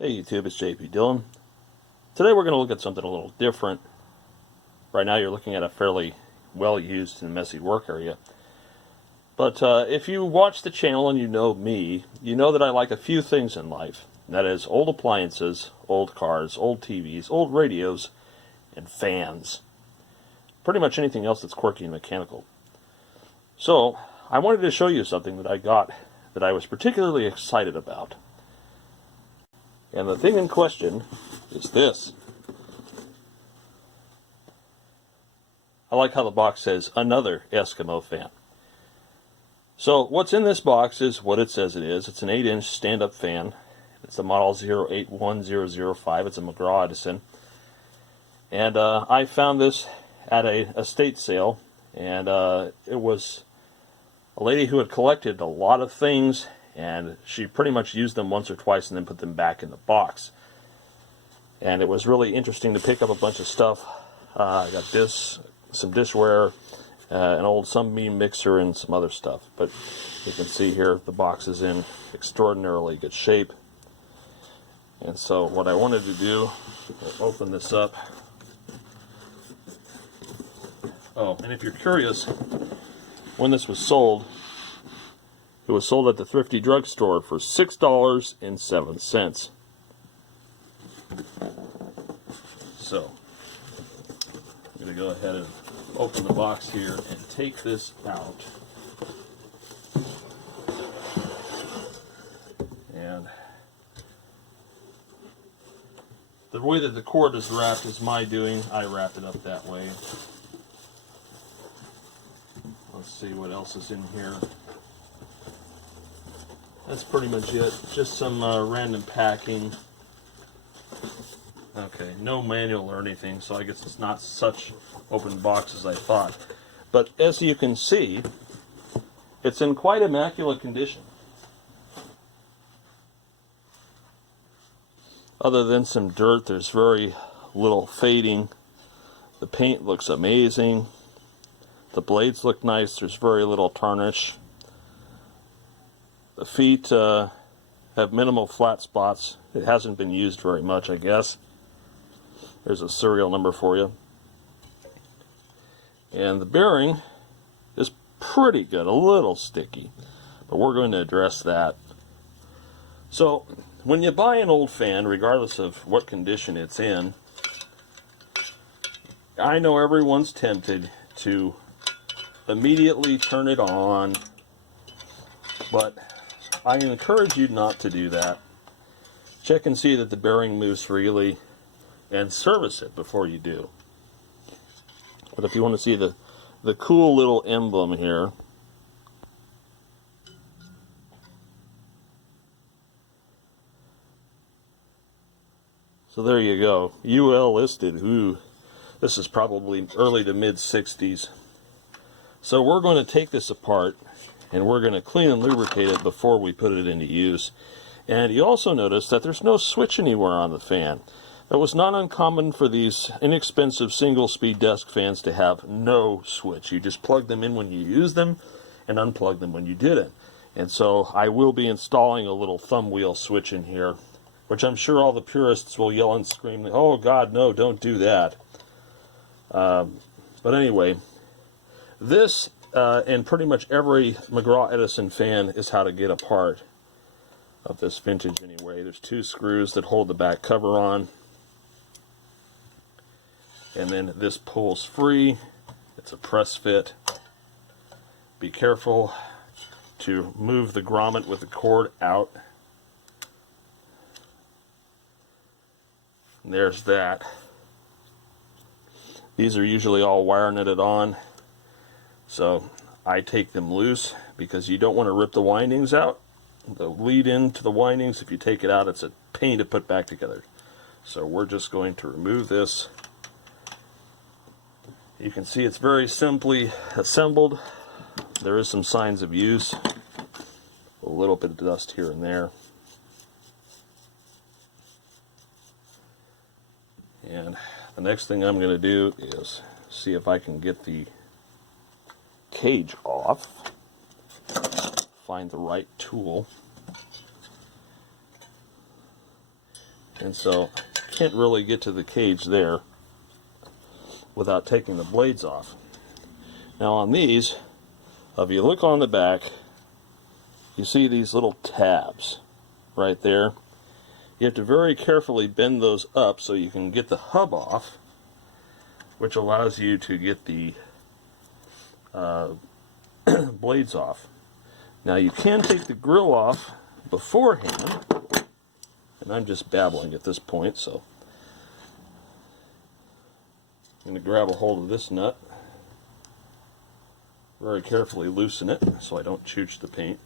Hey YouTube, it's JP Dillon. Today we're going to look at something a little different. Right now you're looking at a fairly well-used and messy work area. But if you watch the channel and you know me, you know that I like a few things in life. And that is old appliances, old cars, old TVs, old radios, and fans. Pretty much anything else that's quirky and mechanical. So I wanted to show you something that I got that I was particularly excited about. And the thing in question is this. I like how the box says, another Eskimo fan. So what's in this box is what it says it is. It's an 8-inch stand-up fan. It's the model 081005. It's a McGraw Edison. And I found this at a estate sale. And it was a lady who had collected a lot of things, and she pretty much used them once or twice and then put them back in the box. And it was really interesting to pick up a bunch of stuff. I got this, some dishware, an old Sunbeam mixer, and some other stuff. But you can see here the box is in extraordinarily good shape. And so what I wanted to do, I'll open this up. Oh, and if you're curious, when this was sold, it was sold at the Thrifty Drugstore for $6.07. So, I'm going to go ahead and open the box here and take this out. And the way that the cord is wrapped is my doing. I wrapped it up that way. Let's see what else is in here. That's pretty much it. Just some random packing. Okay, no manual or anything, so I guess it's not such open box as I thought. But as you can see, it's in quite immaculate condition. Other than some dirt, there's very little fading. The paint looks amazing. The blades look nice. There's very little tarnish. The feet have minimal flat spots. It hasn't been used very much, I guess. There's a serial number for you. And the bearing is pretty good, a little sticky, but we're going to address that. So, when you buy an old fan, regardless of what condition it's in, I know everyone's tempted to immediately turn it on, but I encourage you not to do that. Check and see that the bearing moves freely and service it before you do. But if you want to see the cool little emblem here, so there you go. UL listed. Ooh, this is probably early to mid 60s. So we're going to take this apart and we're going to clean and lubricate it before we put it into use. And you also notice that there's no switch anywhere on the fan. That was not uncommon for these inexpensive single-speed desk fans to have no switch. You just plug them in when you use them and unplug them when you didn't. And so I will be installing a little thumb wheel switch in here, which I'm sure all the purists will yell and scream, oh God, no, don't do that. But anyway, this and pretty much every McGraw Edison fan is how to get a part of this vintage anyway. There's two screws that hold the back cover on. And then this pulls free. It's a press fit. Be careful to move the grommet with the cord out. And there's that. These are usually all wire netted on. So I take them loose because you don't want to rip the windings out. The lead into the windings, if you take it out, it's a pain to put back together. So we're just going to remove this. You can see it's very simply assembled. There is some signs of use. A little bit of dust here and there. And the next thing I'm going to do is see if I can get the cage off. Find the right tool. and so can't really get to the cage there without taking the blades off. Now on these, if you look on the back, you see these little tabs right there. You have to very carefully bend those up so you can get the hub off, which allows you to get the blades off. Now you can take the grill off beforehand, and I'm just babbling at this point, so I'm going to grab a hold of this nut, very carefully loosen it so I don't chooch the paint.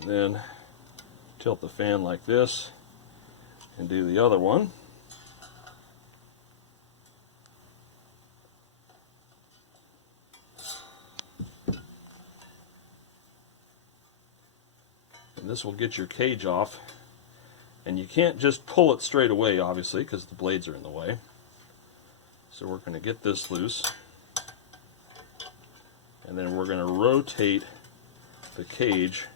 And then tilt the fan like this and do the other one. And this will get your cage off. And you can't just pull it straight away, obviously, because the blades are in the way. So we're going to get this loose. And then we're going to rotate the cage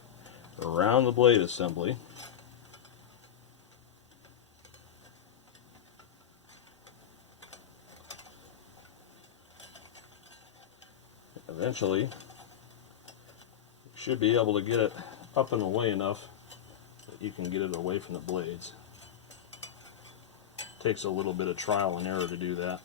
around the blade assembly. Eventually, you should be able to get it up and away enough that you can get it away from the blades. Takes a little bit of trial and error to do that.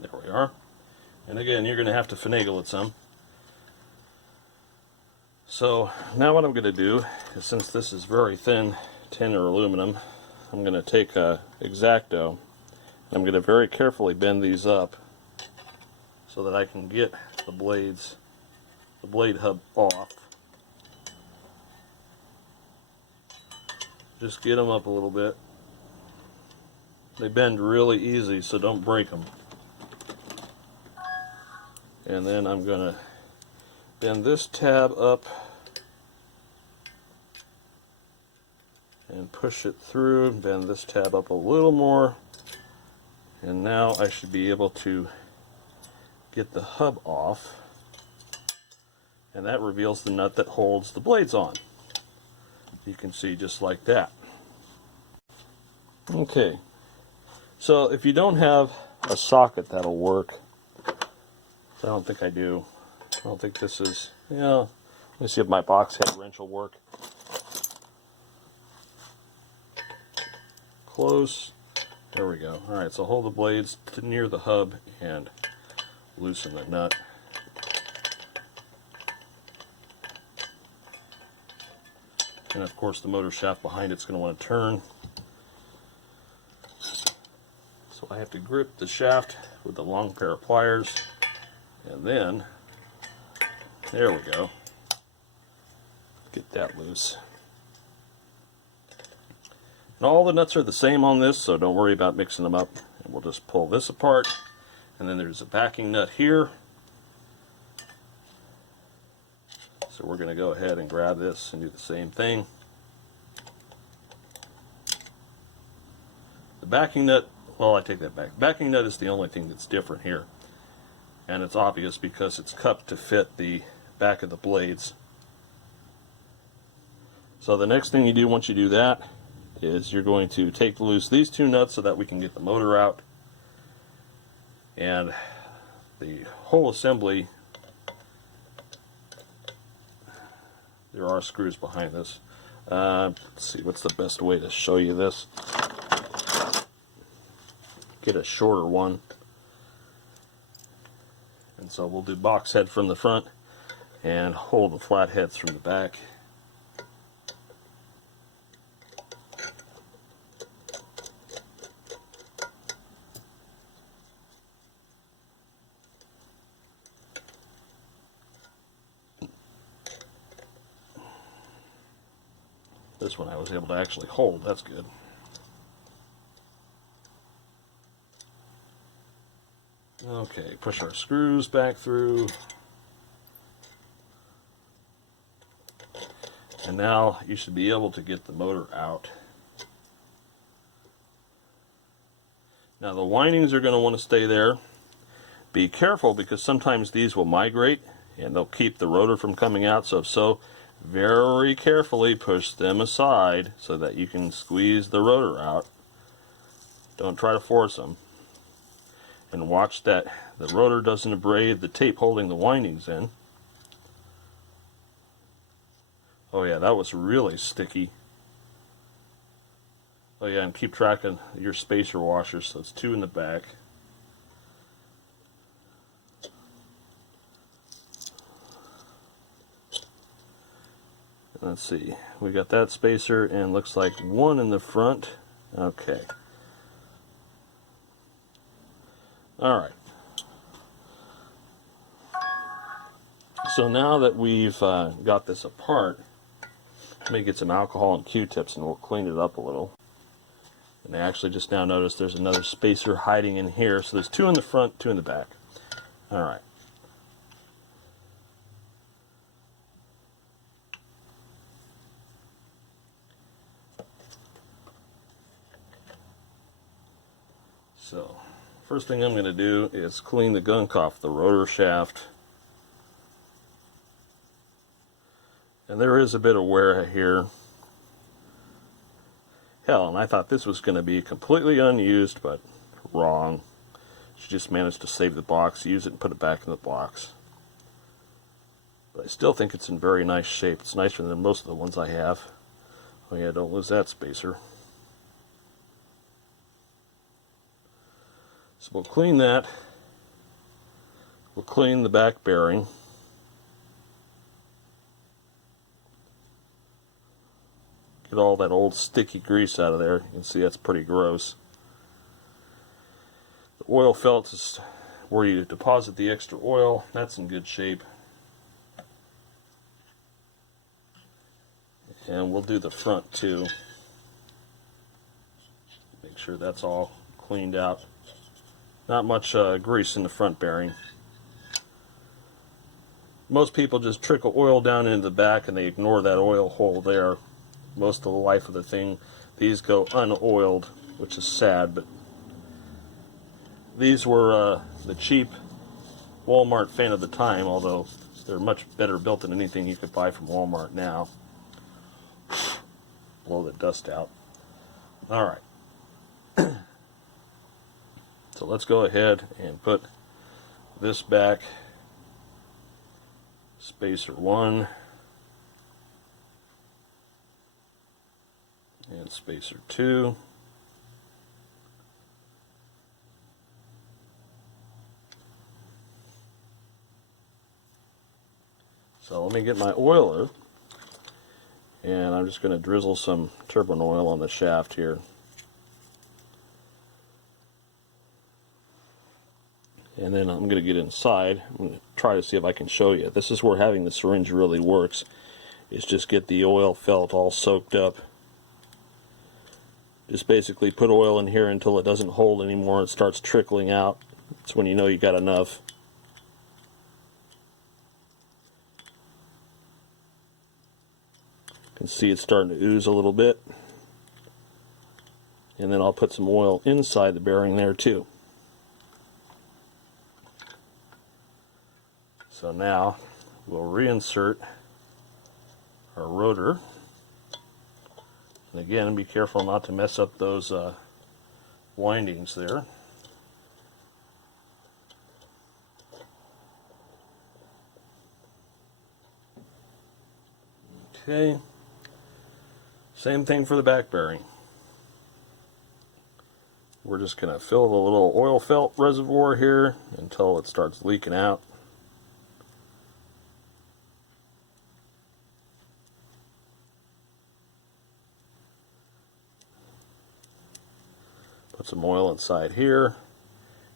There we are. And again, you're going to have to finagle it some. So now what I'm going to do is, since this is very thin tin or aluminum, I'm going to take a X-Acto and I'm going to very carefully bend these up so that I can get the blade hub off. Just get them up a little bit. They bend really easy, so don't break them. And then I'm going to bend this tab up and push it through, bend this tab up a little more, and now I should be able to get the hub off, and that reveals the nut that holds the blades on. You can see just like that. Okay, so if you don't have a socket that'll work, I don't think I do. I don't think this is, yeah, let me see if my box head wrench will work. Close. There we go. Alright, so hold the blades to near the hub and loosen the nut. And of course the motor shaft behind it's going to want to turn. So I have to grip the shaft with the long pair of pliers, and then, there we go, get that loose. And all the nuts are the same on this, so don't worry about mixing them up. And we'll just pull this apart, and then there's a backing nut here. So we're going to go ahead and grab this and do the same thing. The backing nut, well, I take that back. Backing nut is the only thing that's different here. And it's obvious because it's cupped to fit the back of the blades. So the next thing you do once you do that is you're going to take loose these two nuts so that we can get the motor out. And the whole assembly, there are screws behind this. Let's see, what's the best way to show you this? Get a shorter one. And so we'll do box head from the front and hold the flat heads from the back. This one I was able to actually hold, that's good. Okay, push our screws back through. And now you should be able to get the motor out. Now the windings are going to want to stay there. Be careful because sometimes these will migrate and they'll keep the rotor from coming out. So very carefully push them aside so that you can squeeze the rotor out. Don't try to force them. And watch that the rotor doesn't abrade the tape holding the windings in. Oh yeah, that was really sticky. Oh yeah, and keep track of your spacer washers, so it's 2 in the back. Let's see, we got that spacer and looks like 1 in the front. Okay. Alright. So now that we've got this apart, let me get some alcohol and Q-tips and we'll clean it up a little. And I actually just now noticed there's another spacer hiding in here. So there's 2 in the front, 2 in the back. Alright. So, first thing I'm going to do is clean the gunk off the rotor shaft. And there is a bit of wear here. Hell, and I thought this was going to be completely unused, but wrong. She just managed to save the box, use it, and put it back in the box. But I still think it's in very nice shape. It's nicer than most of the ones I have. Oh yeah, don't lose that spacer. So we'll clean that. We'll clean the back bearing. Get all that old sticky grease out of there. You can see that's pretty gross. The oil felt is where you deposit the extra oil. That's in good shape. And we'll do the front too. Make sure that's all cleaned out. Not much grease in the front bearing. Most people just trickle oil down into the back and they ignore that oil hole there. Most of the life of the thing, these go unoiled, which is sad, but these were the cheap Walmart fan of the time, although they're much better built than anything you could buy from Walmart now. Blow the dust out. Alright. So let's go ahead and put this back. Spacer 1 and spacer 2. So let me get my oiler, and I'm just going to drizzle some turbine oil on the shaft here. And then I'm going to get inside. I'm going to try to see if I can show you. This is where having the syringe really works. Is just get the oil felt all soaked up. Just basically put oil in here until it doesn't hold anymore. It starts trickling out. That's when you know you got enough. You can see it's starting to ooze a little bit. And then I'll put some oil inside the bearing there too. So now we'll reinsert our rotor. And again, be careful not to mess up those windings there. Okay. Same thing for the back bearing. We're just going to fill the little oil felt reservoir here until it starts leaking out. Put some oil inside here.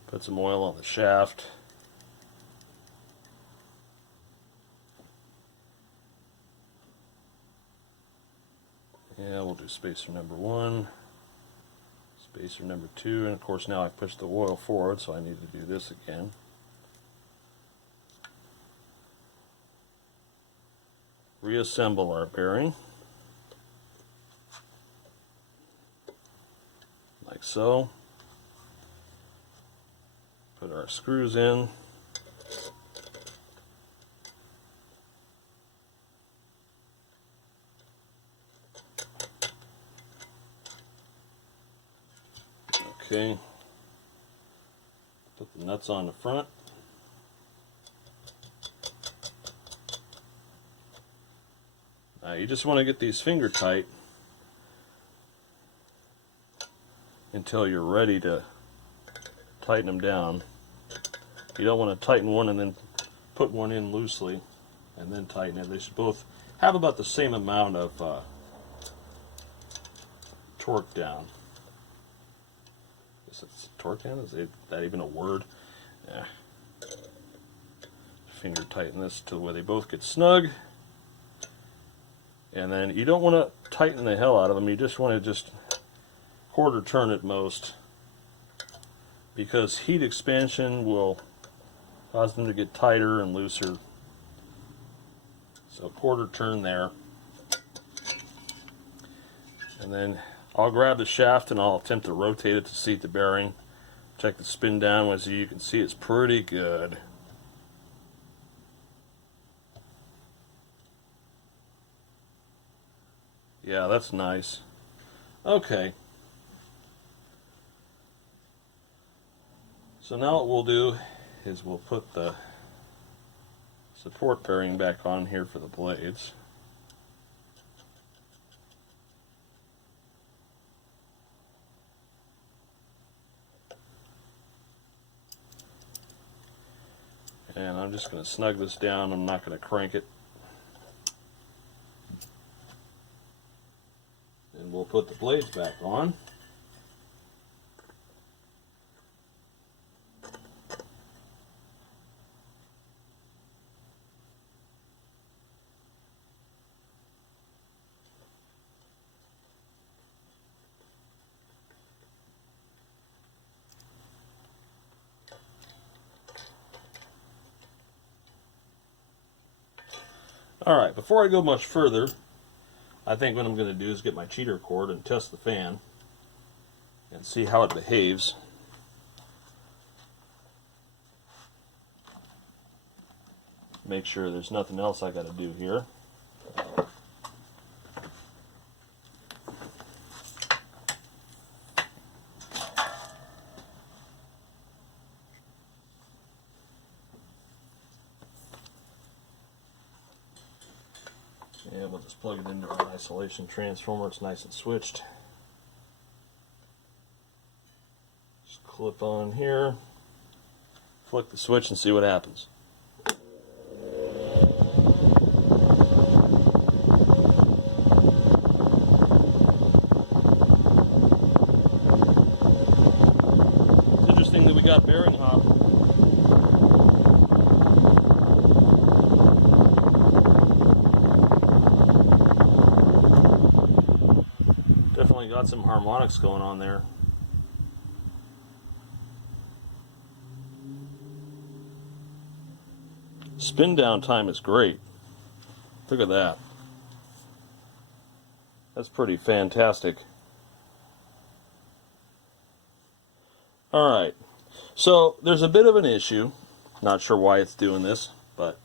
Put some oil on the shaft. And we'll do spacer number 1, Spacer number 2, and of course now I've pushed the oil forward, so I need to do this again. Reassemble our bearing, like so. Put our screws in. Okay. Put the nuts on the front. Now you just want to get these finger tight until you're ready to tighten them down. You don't want to tighten one and then put one in loosely and then tighten it. They should both have about the same amount of torque down. Is it torque down? Is that even a word? Yeah. Finger tighten this to where they both get snug. And then you don't want to tighten the hell out of them. You just want to quarter turn at most, because heat expansion will cause them to get tighter and looser. So quarter turn there. And then I'll grab the shaft and I'll attempt to rotate it to seat the bearing. Check the spin down. As you can see, it's pretty good. Yeah, that's nice. Okay. So now what we'll do is we'll put the support bearing back on here for the blades. And I'm just going to snug this down. I'm not going to crank it. And we'll put the blades back on. Alright, before I go much further, I think what I'm going to do is get my cheater cord and test the fan and see how it behaves. Make sure there's nothing else I got to do here. And we'll just plug it into our isolation transformer. It's nice and switched. Just clip on here, flick the switch and see what happens. It's interesting that we got bearing hop. Definitely got some harmonics going on there. Spin down time is great. Look at that. That's pretty fantastic. Alright, so there's a bit of an issue. Not sure why it's doing this, but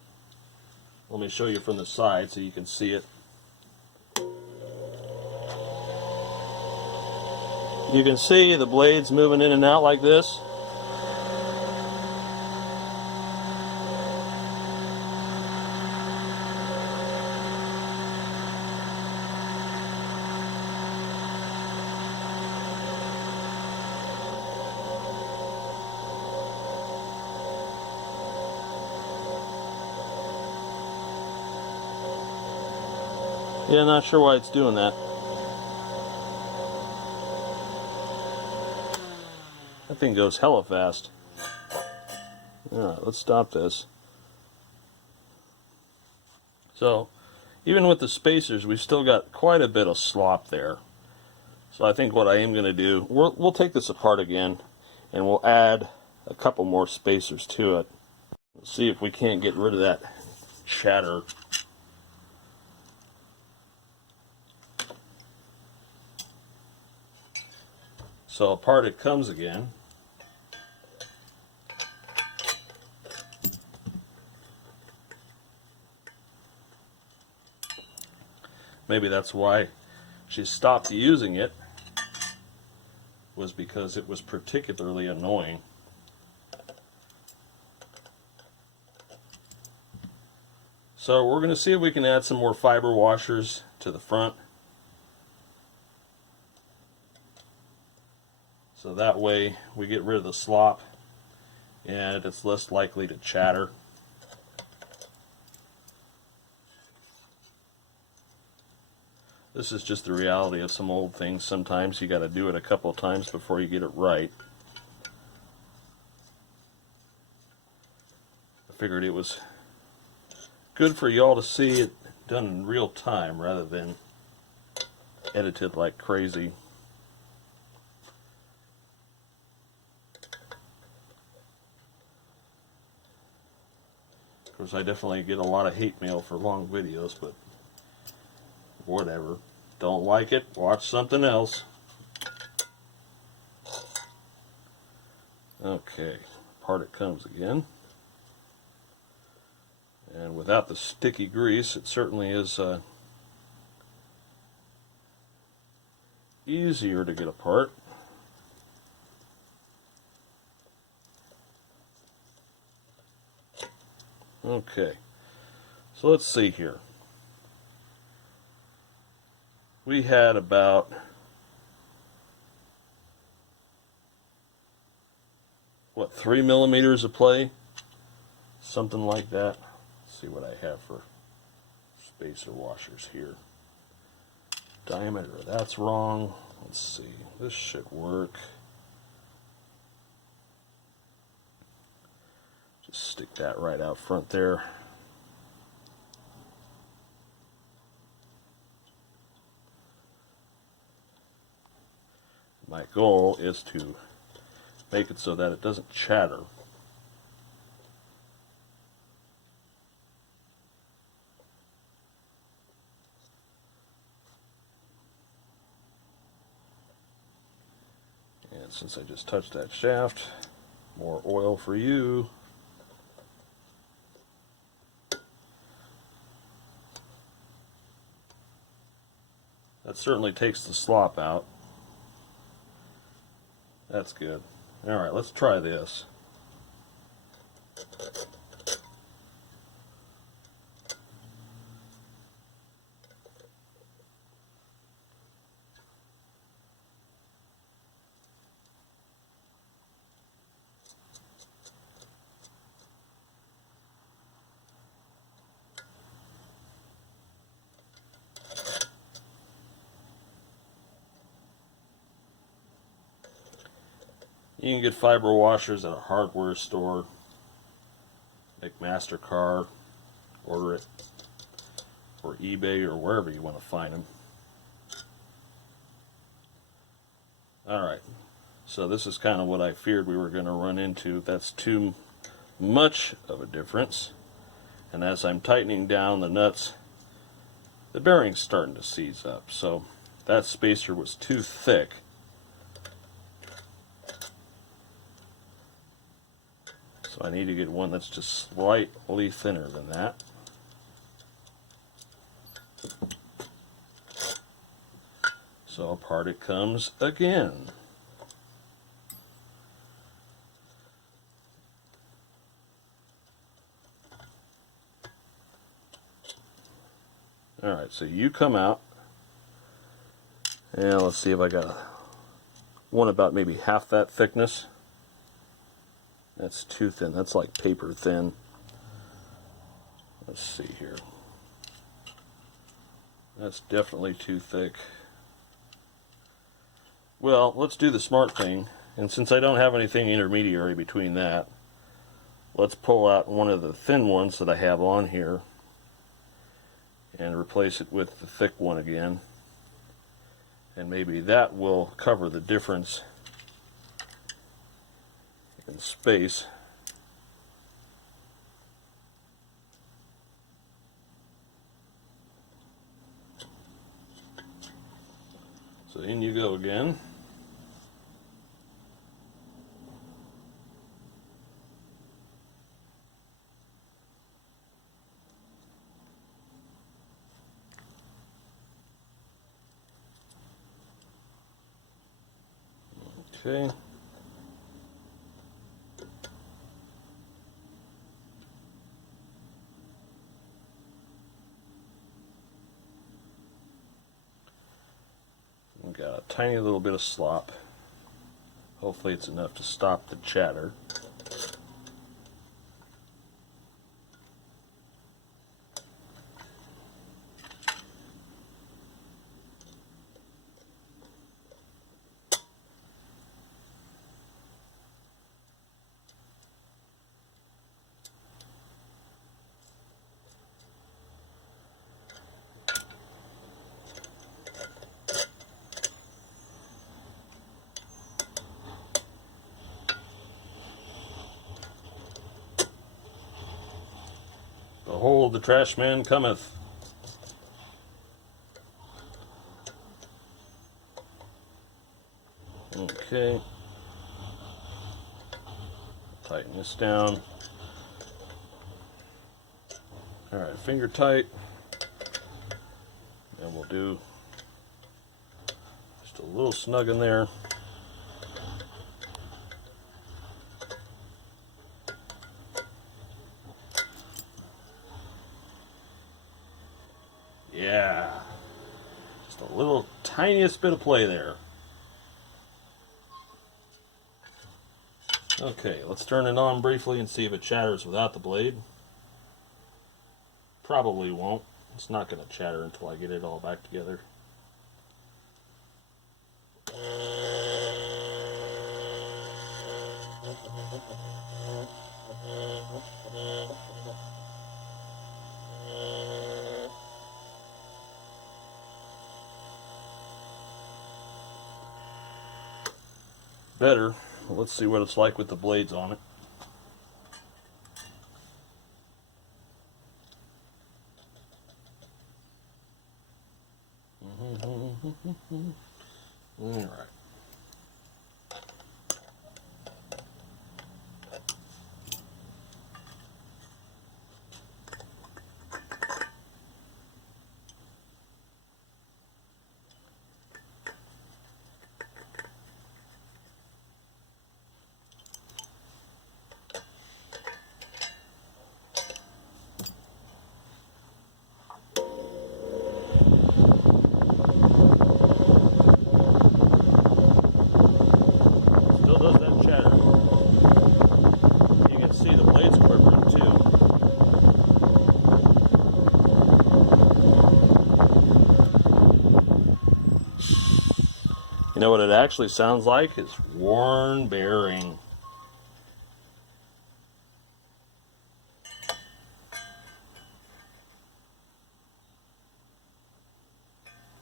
let me show you from the side so you can see it. You can see the blades moving in and out like this. Yeah, not sure why it's doing that. That thing goes hella fast. Alright, let's stop this. So, even with the spacers, we've still got quite a bit of slop there. So I think what I am going to do, we'll take this apart again, and we'll add a couple more spacers to it. See if we can't get rid of that chatter. So apart it comes again. Maybe that's why she stopped using it, was because it was particularly annoying. So we're going to see if we can add some more fiber washers to the front. So that way we get rid of the slop and it's less likely to chatter. This is just the reality of some old things. Sometimes you got to do it a couple of times before you get it right. I figured it was good for y'all to see it done in real time rather than edited like crazy. Of course, I definitely get a lot of hate mail for long videos, but whatever. Don't like it, watch something else. Okay, apart it comes again. And without the sticky grease, it certainly is easier to get apart. Okay, so let's see here. We had about what, 3 millimeters of play, something like that. Let's see what I have for spacer washers here. Diameter, that's wrong. Let's see, this should work. Just stick that right out front there. My goal is to make it so that it doesn't chatter. And since I just touched that shaft, more oil for you. That certainly takes the slop out. That's good. Alright, let's try this. You can get fiber washers at a hardware store, like MasterCard, order it, or eBay, or wherever you want to find them. Alright, so this is kind of what I feared we were going to run into. That's too much of a difference, and as I'm tightening down the nuts, the bearing's starting to seize up, so that spacer was too thick. So I need to get one that's just slightly thinner than that. So apart it comes again. Alright, so you come out, and let's see if I got one about maybe half that thickness. That's too thin. That's like paper thin. Let's see here. That's definitely too thick. Well, let's do the smart thing. And since I don't have anything intermediary between that, let's pull out one of the thin ones that I have on here and replace it with the thick one again. and maybe that will cover the difference in space. So in you go again. Okay. We've got a tiny little bit of slop. Hopefully it's enough to stop the chatter. Behold, the trash man cometh. Okay. Tighten this down. Alright, finger tight. And we'll do just a little snug in there. Yeah, just a little tiniest bit of play there. Okay, let's turn it on briefly and see if it chatters without the blade. Probably won't. It's not going to chatter until I get it all back together. Better. Let's see what it's like with the blades on it. All right. Still does that chatter. You can see the blades quivering too. You know what it actually sounds like? It's worn bearing.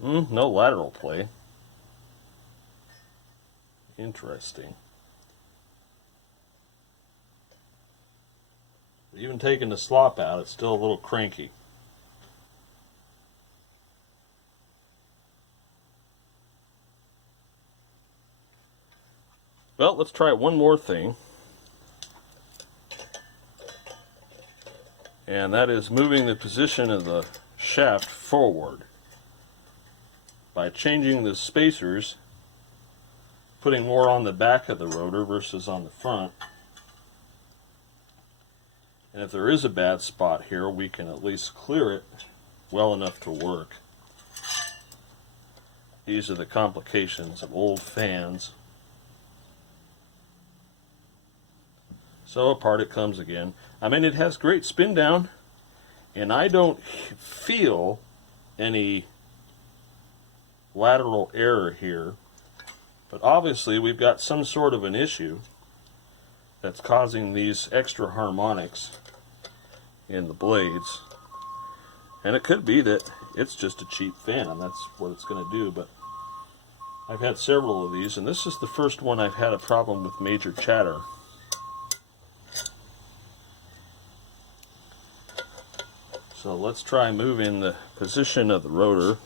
No lateral play. Interesting. Even taking the slop out, it's still a little cranky. Well, let's try one more thing. And that is moving the position of the shaft forward by changing the spacers, putting more on the back of the rotor versus on the front. And if there is a bad spot here, we can at least clear it well enough to work. These are the complications of old fans. So apart it comes again. I mean, it has great spin down, and I don't feel any lateral error here. But obviously we've got some sort of an issue that's causing these extra harmonics in the blades. And it could be that it's just a cheap fan and that's what it's going to do. But I've had several of these, and this is the first one I've had a problem with major chatter. So let's try moving the position of the rotor.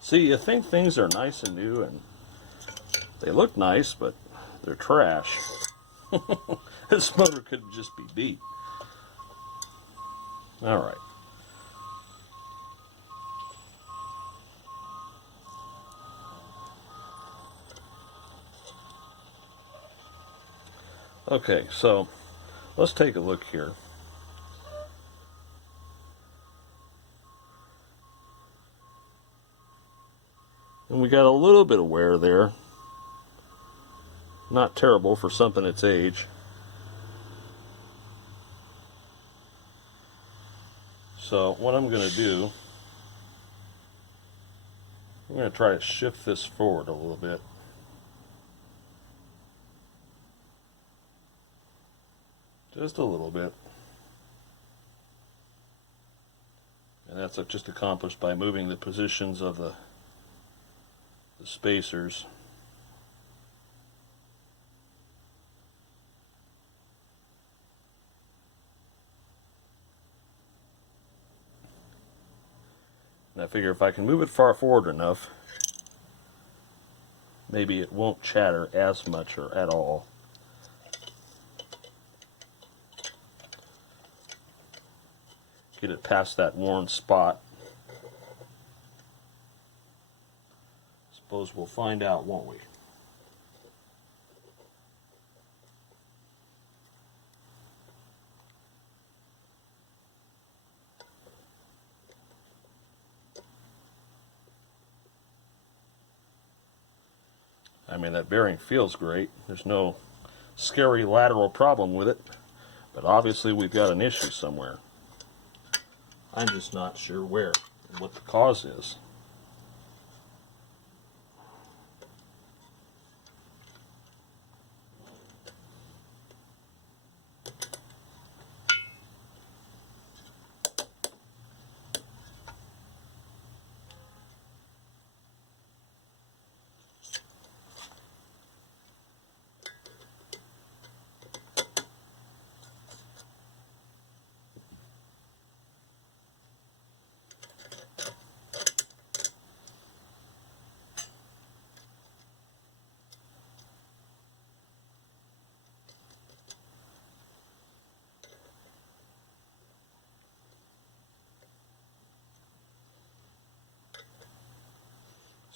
See, you think things are nice and new, and they look nice, but they're trash. This motor could just be beat. All right. Okay, so let's take a look here. And we got a little bit of wear there. Not terrible for something its age. So what I'm going to do, I'm going to try to shift this forward a little bit. Just a little bit. And that's just accomplished by moving the positions of the spacers. And I figure if I can move it far forward enough, maybe it won't chatter as much or at all. Get it past that worn spot. Suppose we'll find out, won't we? I mean, that bearing feels great. There's no scary lateral problem with it, but obviously we've got an issue somewhere. I'm just not sure where and what the cause is.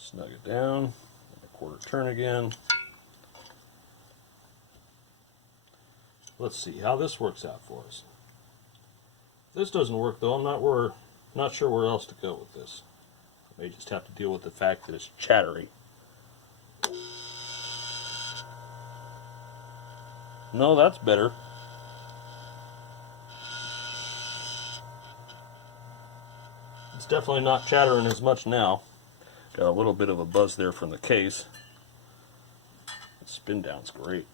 Snug it down, a quarter turn again. Let's see how this works out for us. If this doesn't work though, I'm not sure where else to go with this. I may just have to deal with the fact that it's chattery. No, that's better. It's definitely not chattering as much now. Got a little bit of a buzz there from the case. The spin down's great.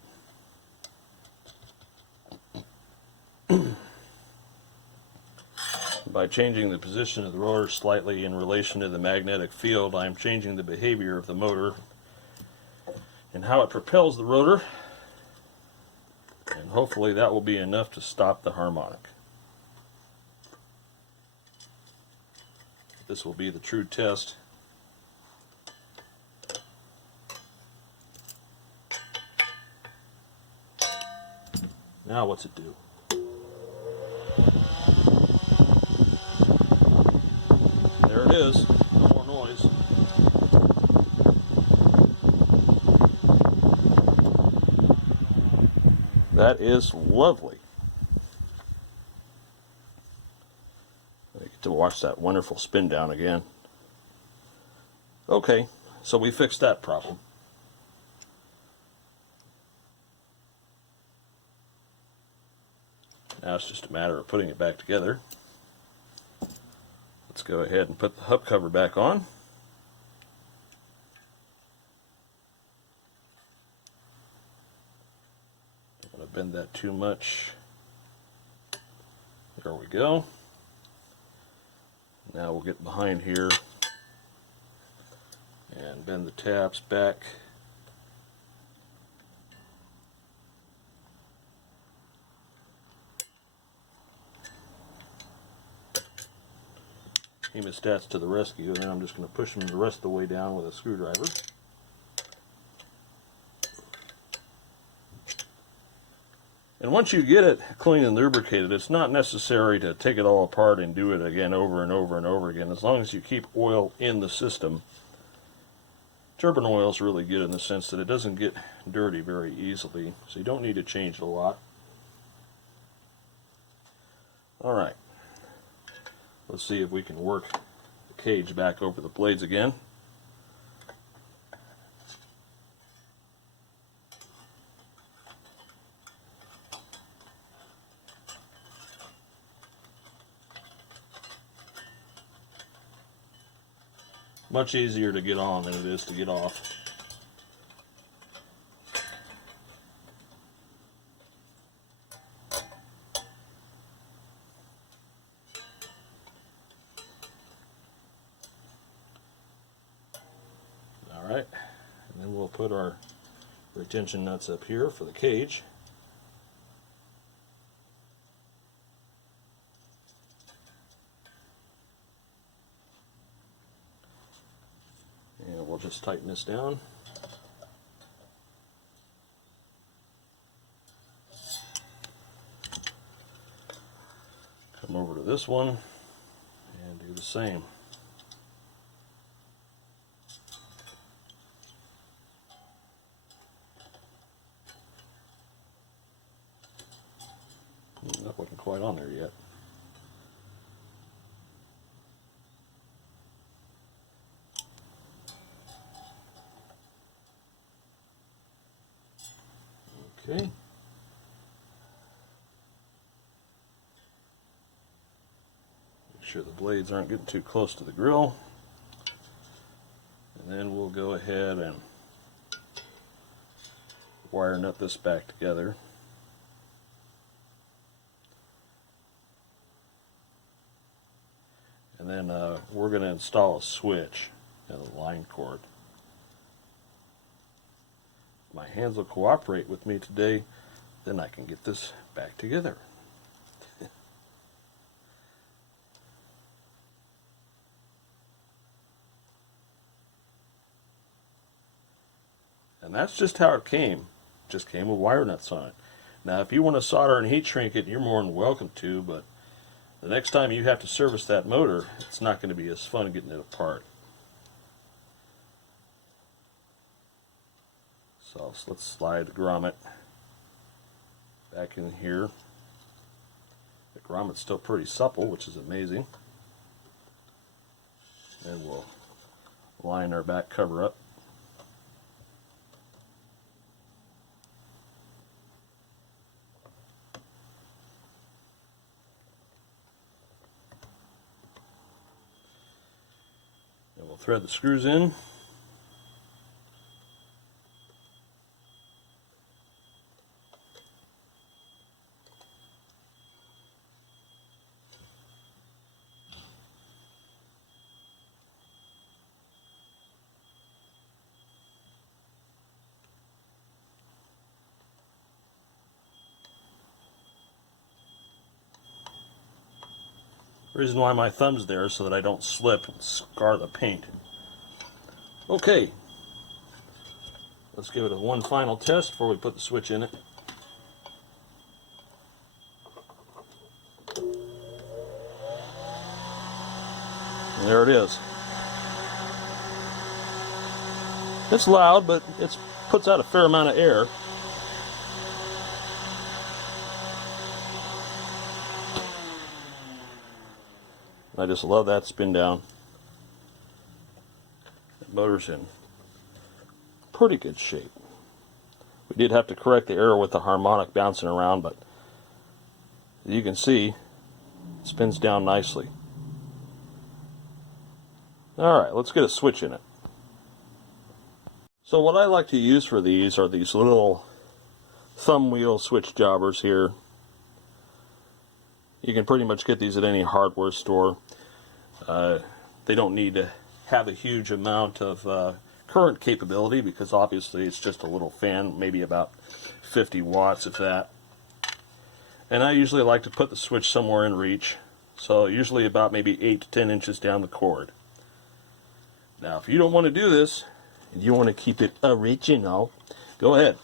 By changing the position of the rotor slightly in relation to the magnetic field, I'm changing the behavior of the motor and how it propels the rotor, and hopefully that will be enough to stop the harmonic. This will be the true test. Now what's it do? There it is. No more noise. That is lovely. I get to watch that wonderful spin down again. Okay, so we fixed that problem. Now it's just a matter of putting it back together. Let's go ahead and put the hub cover back on. Don't want to bend that too much. There we go. Now we'll get behind here and bend the tabs back. Hemostats to the rescue, and then I'm just going to push them the rest of the way down with a screwdriver. And once you get it clean and lubricated, it's not necessary to take it all apart and do it again over and over and over again. As long as you keep oil in the system. Turbine oil is really good in the sense that it doesn't get dirty very easily, so you don't need to change it a lot. Alright, let's see if we can work the cage back over the blades again. Much easier to get on than it is to get off. Alright, and then we'll put our retention nuts up here for the cage. And we'll just tighten this down. Come over to this one and do the same. That wasn't quite on there yet. Okay. Make sure the blades aren't getting too close to the grill. And then we'll go ahead and wire nut this back together. And then we're going to install a switch and a line cord. My hands will cooperate with me today, then I can get this back together. And that's just how it came. Just came with wire nuts on it. Now if you want to solder and heat shrink it, you're more than welcome to, but the next time you have to service that motor, it's not going to be as fun getting it apart. So let's slide the grommet back in here. The grommet's still pretty supple, which is amazing. And we'll line our back cover up. And we'll thread the screws in. The reason why my thumb's there is so that I don't slip and scar the paint. Okay, let's give it a one final test before we put the switch in it. And there it is. It's loud, but it puts out a fair amount of air. I just love that spin down. The motor's in pretty good shape. We did have to correct the error with the harmonic bouncing around, but as you can see, it spins down nicely. Alright, let's get a switch in it. So what I like to use for these are these little thumb wheel switch jobbers here. You can pretty much get these at any hardware store. They don't need to have a huge amount of current capability because obviously it's just a little fan, maybe about 50 watts if that. And I usually like to put the switch somewhere in reach, so usually about maybe 8 to 10 inches down the cord. Now if you don't want to do this, and you want to keep it original, go ahead.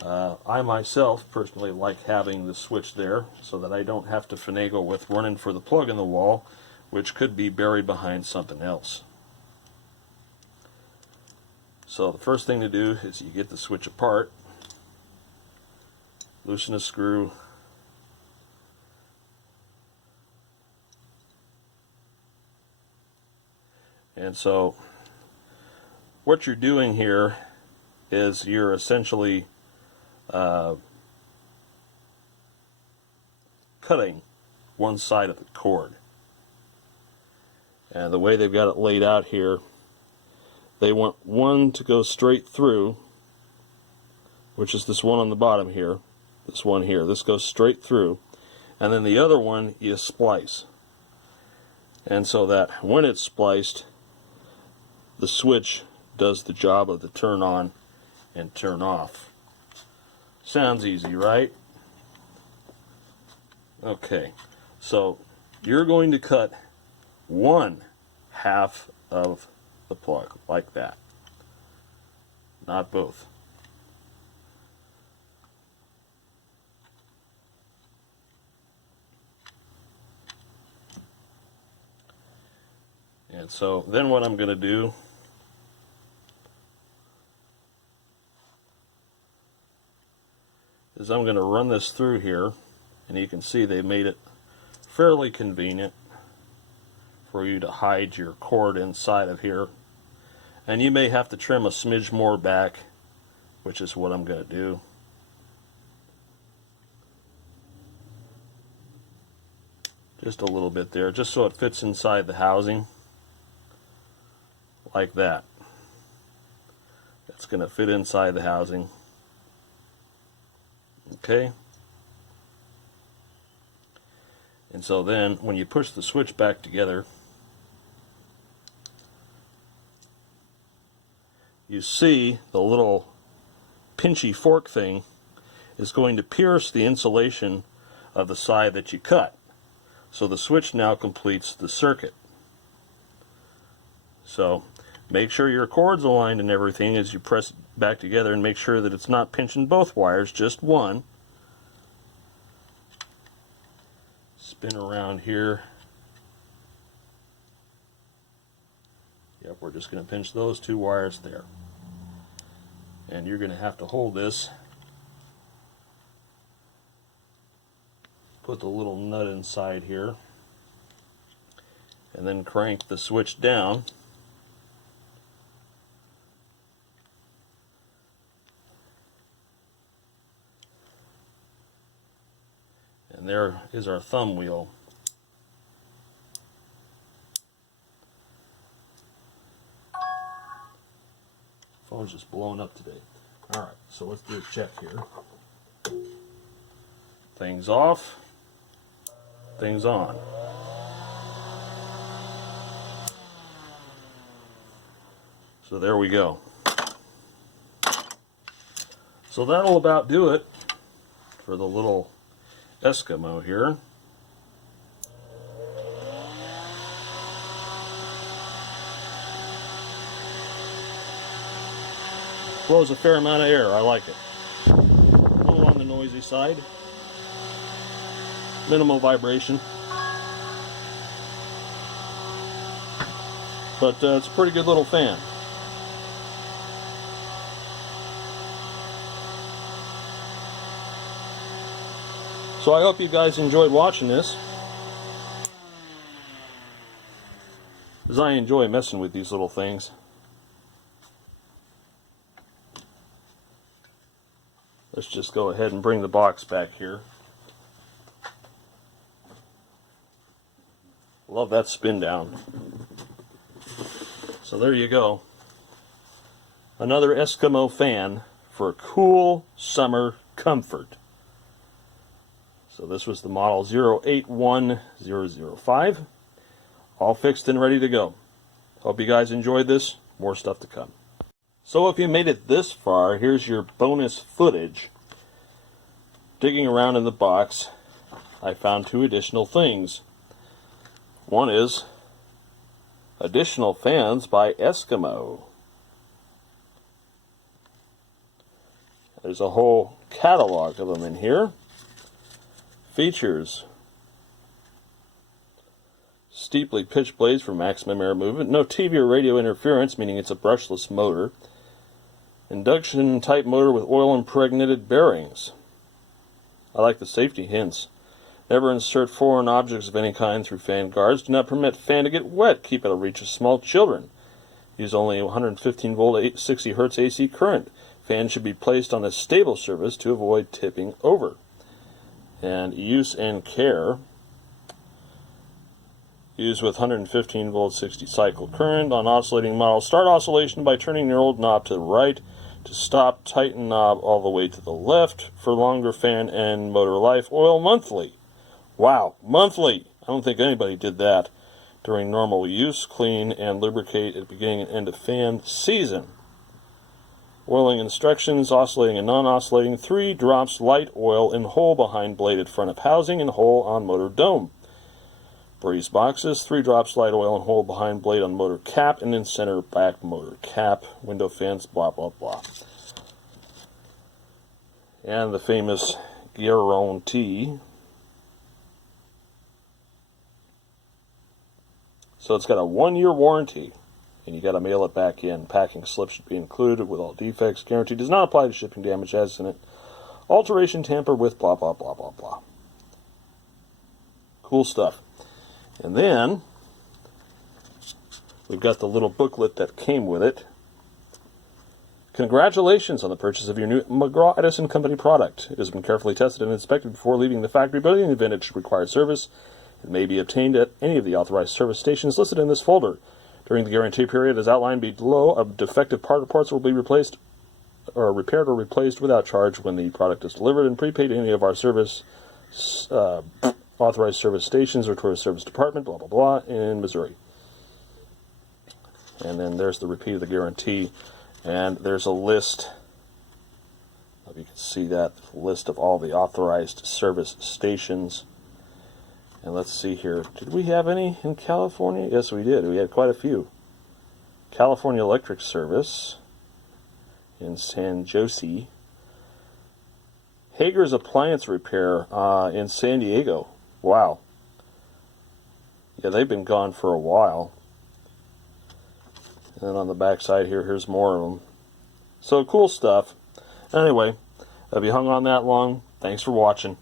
I myself personally like having the switch there so that I don't have to finagle with running for the plug in the wall, which could be buried behind something else. So the first thing to do is you get the switch apart, loosen a screw, and so what you're doing here is you're essentially cutting one side of the cord. And the way they've got it laid out here, they want one to go straight through, which is this one on the bottom here, this one here. This goes straight through, and then the other one you splice. And so that when it's spliced, the switch does the job of the turn on and turn off. Sounds easy, right? Okay, so you're going to cut one half of the plug like that, not both. And so then what I'm going to do is I'm going to run this through here, and you can see they made it fairly convenient for you to hide your cord inside of here. And you may have to trim a smidge more back, which is what I'm going to do. Just a little bit there, just so it fits inside the housing, like that. It's going to fit inside the housing. Okay. And so then when you push the switch back together, you see the little pinchy fork thing is going to pierce the insulation of the side that you cut. So the switch now completes the circuit. So make sure your cord's aligned and everything as you press it back together, and make sure that it's not pinching both wires, just one. Spin around here. Yep, we're just going to pinch those two wires there. And you're going to have to hold this. Put the little nut inside here. And then crank the switch down. And there is our thumb wheel. Phone's just blowing up today. Alright, so let's do a check here. Things off, things on. So there we go. So that'll about do it for the little Eskimo here. Blows a fair amount of air. I like it. A little on the noisy side. Minimal vibration. But it's a pretty good little fan. So I hope you guys enjoyed watching this, as I enjoy messing with these little things. Let's just go ahead and bring the box back here. Love that spin down. So there you go. Another Eskimo fan for cool summer comfort. So this was the model 081005. All fixed and ready to go. Hope you guys enjoyed this. More stuff to come. So if you made it this far, here's your bonus footage. Digging around in the box, I found two additional things. One is additional fans by Eskimo. There's a whole catalog of them in here. Features: steeply pitched blades for maximum air movement, no TV or radio interference, meaning it's a brushless motor, induction type motor with oil impregnated bearings. I like the safety hints. Never insert foreign objects of any kind through fan guards. Do not permit fan to get wet. Keep out of reach of small children. Use only 115 volt 60 Hz AC current. Fan should be placed on a stable surface to avoid tipping over. And use and care. Use with 115 volt 60 cycle current on oscillating models. Start oscillation by turning your old knob to the right. To stop, tighten knob all the way to the left. For longer fan and motor life, oil monthly. Wow, monthly! I don't think anybody did that. During normal use, clean and lubricate at the beginning and end of fan season. Oiling instructions: oscillating and non-oscillating. 3 drops light oil in hole behind blade at front of housing and hole on motor dome. Breeze boxes: 3 drops light oil in hole behind blade on motor cap and in center back motor cap. Window fans, blah blah blah. And the famous guarantee. So it's got a 1-year warranty, and you got to mail it back in. Packing slip should be included with all defects. Guarantee does not apply to shipping damage as in it. Alteration, tamper with, blah blah blah blah blah. Cool stuff. And then we've got the little booklet that came with it. Congratulations on the purchase of your new McGraw-Edison Company product. It has been carefully tested and inspected before leaving the factory, but in the event it should require service, it may be obtained at any of the authorized service stations listed in this folder. During the guarantee period, as outlined below, a defective part or parts will be replaced or repaired or replaced without charge when the product is delivered, and prepaid to any of our service authorized service stations or to our service department, blah blah blah, in Missouri. And then there's the repeat of the guarantee, and there's a list. If you can see that list of all the authorized service stations. And let's see here. Did we have any in California? Yes, we did. We had quite a few. California Electric Service in San Jose. Hager's Appliance Repair in San Diego. Wow. Yeah, they've been gone for a while. And then on the back side here, here's more of them. So cool stuff. Anyway, have you hung on that long? Thanks for watching.